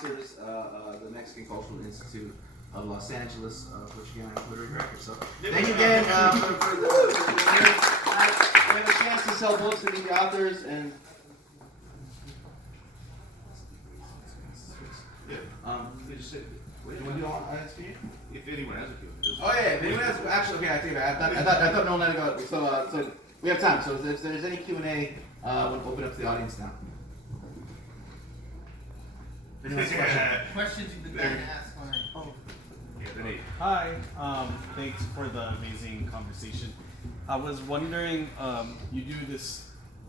sponsors, the Mexican Cultural Institute of Los Angeles, which again I'm Twitter director. So thank you again for the we have a chance to sell books and meet the authors and. They just said, Do you want to do all ISP? if anyone has a feeling. Oh yeah, if anyone has actually okay, I take it back. I thought no one let it go. So we have time. So if there's any Q&A, we'll open up to the audience now. If anyone has a question. Questions you've been trying to ask when Anthony. Hi, thanks for the amazing conversation. I was wondering, you do this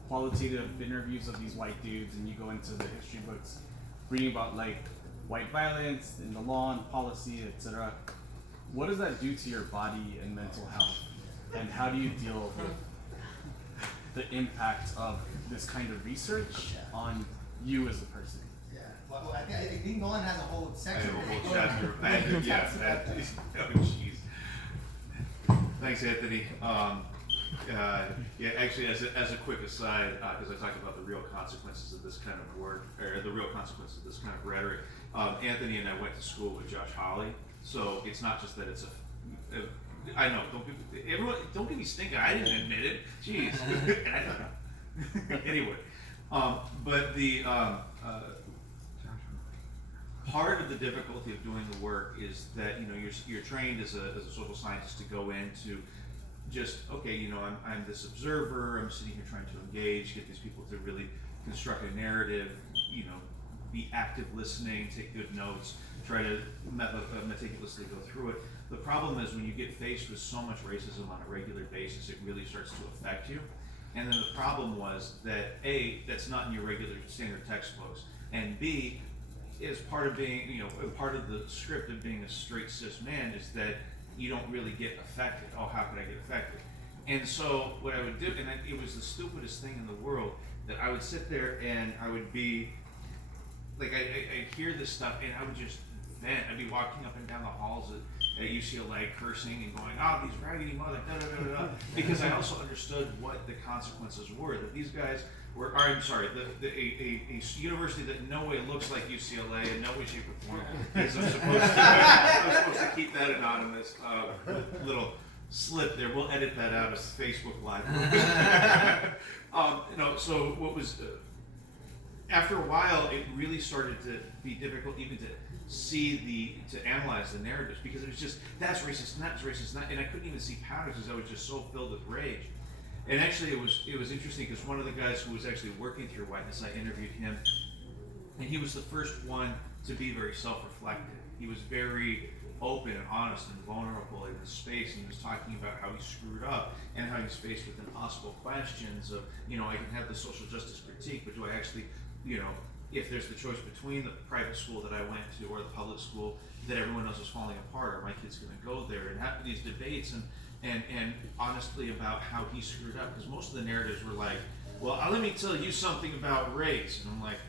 qualitative interviews of these white dudes and you go into the history books reading about like white violence in the law and policy, etc. What does that do to your body and mental health? And how do you deal with the impact of this kind of research on you as a person? Yeah. Well, I think Nolan has a whole I section. have a whole chapter. Oh, jeez. Thanks, Anthony. Yeah, actually, as a quick aside, because I talked about the real consequences of this kind of work, or the real consequences of this kind of rhetoric. Anthony and I went to school with Josh Hawley, so it's not just that it's I know, don't get me stinking. I didn't admit it. Jeez. And I thought, anyway, but the part of the difficulty of doing the work is that you're trained as a social scientist to go into just I'm this observer. I'm sitting here trying to engage, get these people to really construct a narrative. Be active listening, take good notes, try to meticulously go through it. The problem is when you get faced with so much racism on a regular basis, it really starts to affect you. And then the problem was that A, that's not in your regular standard textbooks, and B, is part of being, part of the script of being a straight cis man is that you don't really get affected. Oh, how could I get affected? And so what I would do, and it was the stupidest thing in the world, that I would sit there and I would be, like I'd hear this stuff and I would just vent. I'd be walking up and down the halls at UCLA cursing and going, these raggedy mother, da da da da, because I also understood what the consequences were, that these guys were, a university that in no way looks like UCLA, in no way, shape, or form, because I'm supposed to keep that anonymous, little slip there. We'll edit that out as Facebook Live. So what was, after a while, it really started to be difficult even to analyze the narratives, because it was just, that's racist, and that's racist, and I couldn't even see patterns because I was just so filled with rage. And actually, it was interesting because one of the guys who was actually working through whiteness, I interviewed him, and he was the first one to be very self-reflective. He was very open and honest and vulnerable in this space, and he was talking about how he screwed up and how he's faced with impossible questions of, I can have the social justice critique, but do I actually, if there's the choice between the private school that I went to or the public school that everyone else is falling apart, are my kids going to go there? And have these debates and honestly about how he screwed up, because most of the narratives were like, well, let me tell you something about race, and I'm like,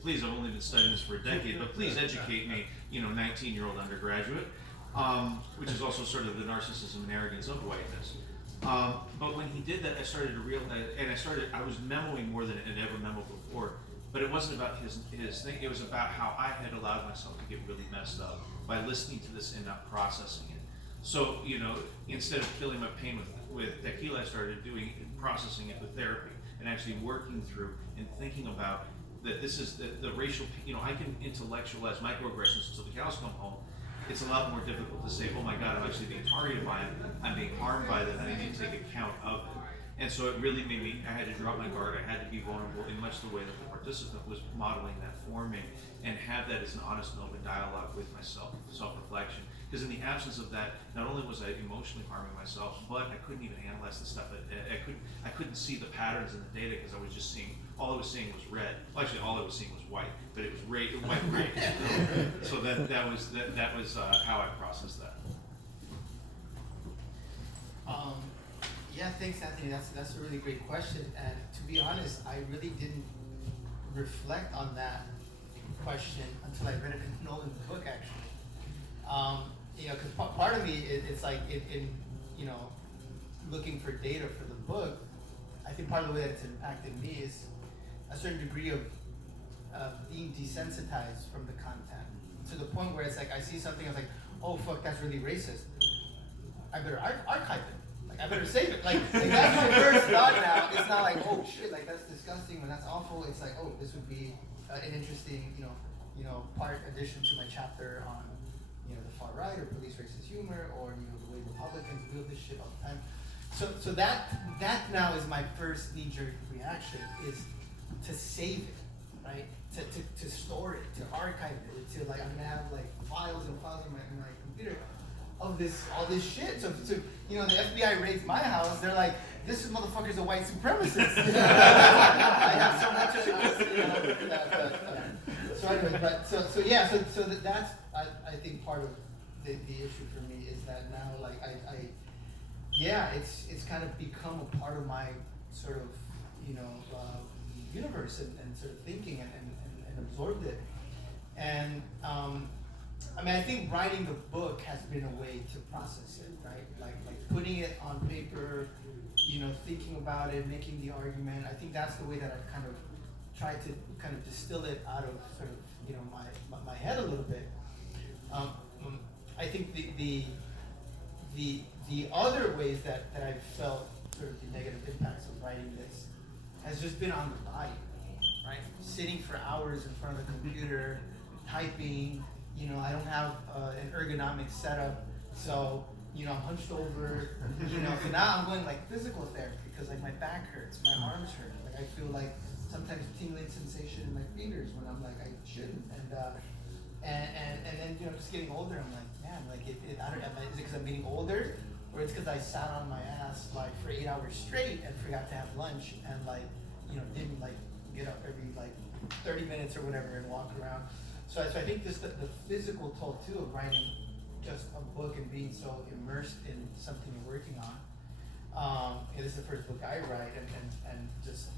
please, I've only been studying this for a decade, but please educate me, 19-year-old undergraduate, which is also sort of the narcissism and arrogance of whiteness. But when he did that, I started to realize, and I was memoing more than I'd ever memoed before, but it wasn't about his thing, it was about how I had allowed myself to get really messed up by listening to this and not processing it. So, instead of filling my pain with tequila, I started processing it with therapy and actually working through and thinking about that this is the racial, I can intellectualize microaggressions until the cows come home. It's a lot more difficult to say, oh my God, I'm actually being targeted by it, I'm being harmed by them, and I need to take account of it. And so it really made me, I had to drop my guard, I had to be vulnerable in much the way that the participant was modeling that for me, and have that as an honest and open dialogue with myself, self-reflection. Because in the absence of that, not only was I emotionally harming myself, but I couldn't even analyze the stuff. I couldn't see the patterns in the data because I was just seeing, all I was seeing was red. Well, actually, all I was seeing was white, but it was white gray. So that was how I processed that. Yeah, thanks, Anthony. That's a really great question. And to be honest, I really didn't reflect on that question until I read it in Nolan's book, actually. Because part of me, it's like in looking for data for the book, I think part of the way that it's impacted me is a certain degree of being desensitized from the content to the point where it's like I see something, I was like, oh fuck, that's really racist. I better archive it. Like I better save it. Like that's my first thought now. It's not like, oh shit, like that's disgusting and that's awful. It's like, oh, this would be an interesting, part addition to my chapter on, the far right or police racist humor or the way Republicans wield this shit all the time. So that now is my first knee-jerk reaction is to save it, right? To store it, to archive it, to like I'm gonna have like files and files in my computer of all this shit. So the FBI raids my house, they're like, this motherfucker's a white supremacist. I have so much of it. So anyway, that's I think part of the issue for me is that now like it's kind of become a part of my sort of universe and sort of thinking and absorbed it. And I think writing the book has been a way to process it, right? Like putting it on paper, thinking about it, making the argument. I think that's the way that I've kind of tried to kind of distill it out of sort of my head a little bit. I think the other ways that I've felt sort of the negative impacts of writing this has just been on the body, right? Sitting for hours in front of the computer, typing. I don't have an ergonomic setup, so I'm hunched over. So now I'm going like physical therapy because like my back hurts, my arms hurt. Like I feel like sometimes tingling sensation in my fingers when I'm like I shouldn't. And then just getting older, I'm like, man, like I don't know, is it because I'm getting older, or it's because I sat on my ass like for 8 hours straight and forgot to have lunch and like didn't like get up every like 30 minutes or whatever and walk around. So I think just the physical toll too of writing just a book and being so immersed in something you're working on. This is the first book I write and just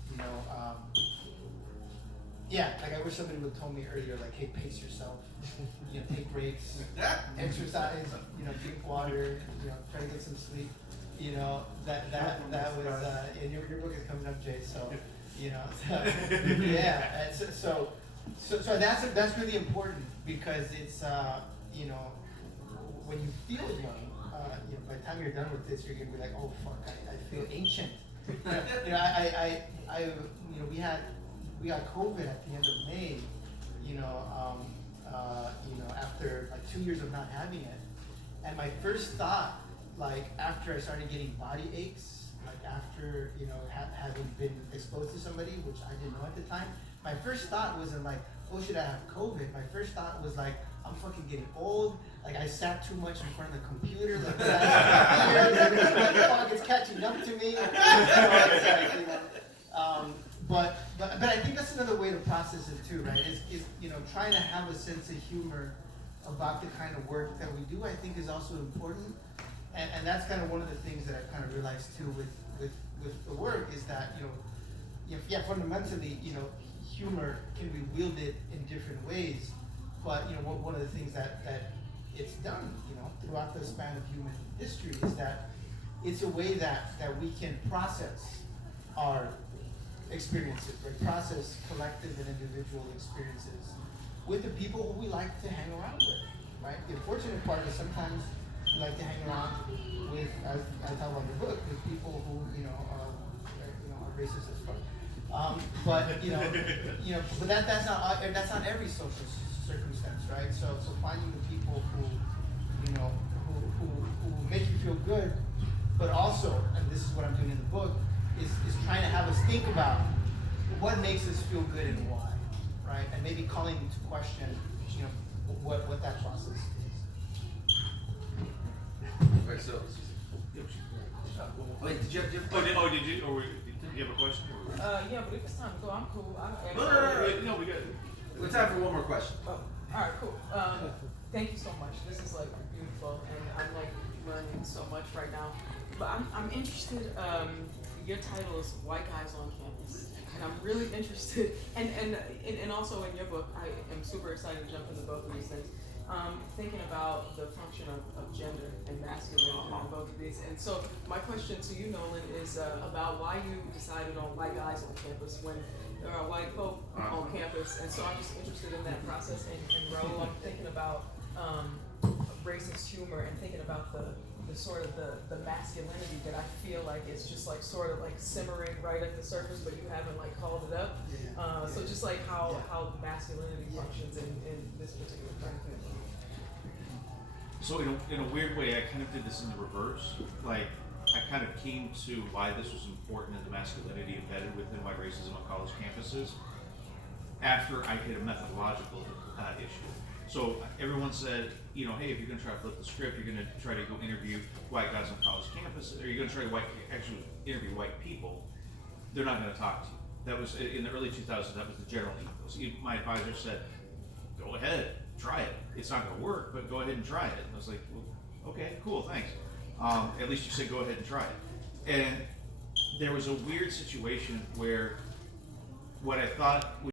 like I wish somebody would have told me earlier, like, hey, pace yourself, take breaks, exercise, drink water, try to get some sleep. That was and your book is coming up, Jay. So so that's really important because it's when you feel young, by the time you're done with this, you're gonna be like, oh fuck, I feel ancient. We got COVID at the end of May, after like 2 years of not having it. And my first thought, like after I started getting body aches, like after, having been exposed to somebody, which I didn't know at the time, my first thought wasn't like, oh, should I have COVID? My first thought was like, I'm fucking getting old. Like I sat too much in front of the computer. Like the fog is catching up to me. But I think that's another way to process it too, right? Is trying to have a sense of humor about the kind of work that we do. I think is also important, and that's kind of one of the things that I've kind of realized too with the work is that fundamentally humor can be wielded in different ways, but one of the things that it's done throughout the span of human history is that it's a way that we can process our experiences, right? Process collective and individual experiences with the people who we like to hang around with, right? The unfortunate part is sometimes we like to hang around with, as I talk about in the book, with people who are racist as fuck. But that's not every social circumstance, right? So finding the people who make you feel good, but also, and this is what I'm doing in the book, is trying to have us think about what makes us feel good and why, right? And maybe calling into question, what that process is. Right. So. Wait, did you have a question? Did you have a question? Yeah, but if it's time to go, I'm cool. No, we got. We have time for one more question. Oh, all right, cool. Thank you so much. This is like beautiful, and I'm like learning so much right now. But I'm interested. Your title is White Guys on Campus, and I'm really interested. And also in your book, I am super excited to jump into both of these things. Thinking about the function of gender and masculinity in both of these. And so my question to you, Nolan, is about why you decided on white guys on campus when there are white folk on campus surface, and so I'm just interested in that process. And Raul, I'm thinking about racist humor and thinking about the sort of the masculinity that I feel like is just like sort of like simmering right at the surface, but you haven't like called it up. So just like how masculinity functions in this particular content. So in a weird way, I kind of did this in the reverse. Like, I kind of came to why this was important and the masculinity embedded within white racism on college campuses after I hit a methodological issue. So everyone said, you know, hey, if you're going to try to flip the script, you're going to try to go interview white guys on college campuses, or you're going to try to actually interview white people, they're not going to talk to you. That was, in the early 2000s, that was the general ethos. My advisor said, go ahead, try it. It's not going to work, but go ahead and try it. And I was like, well, okay, cool, thanks. At least you said go ahead and try it. And there was a weird situation where what I thought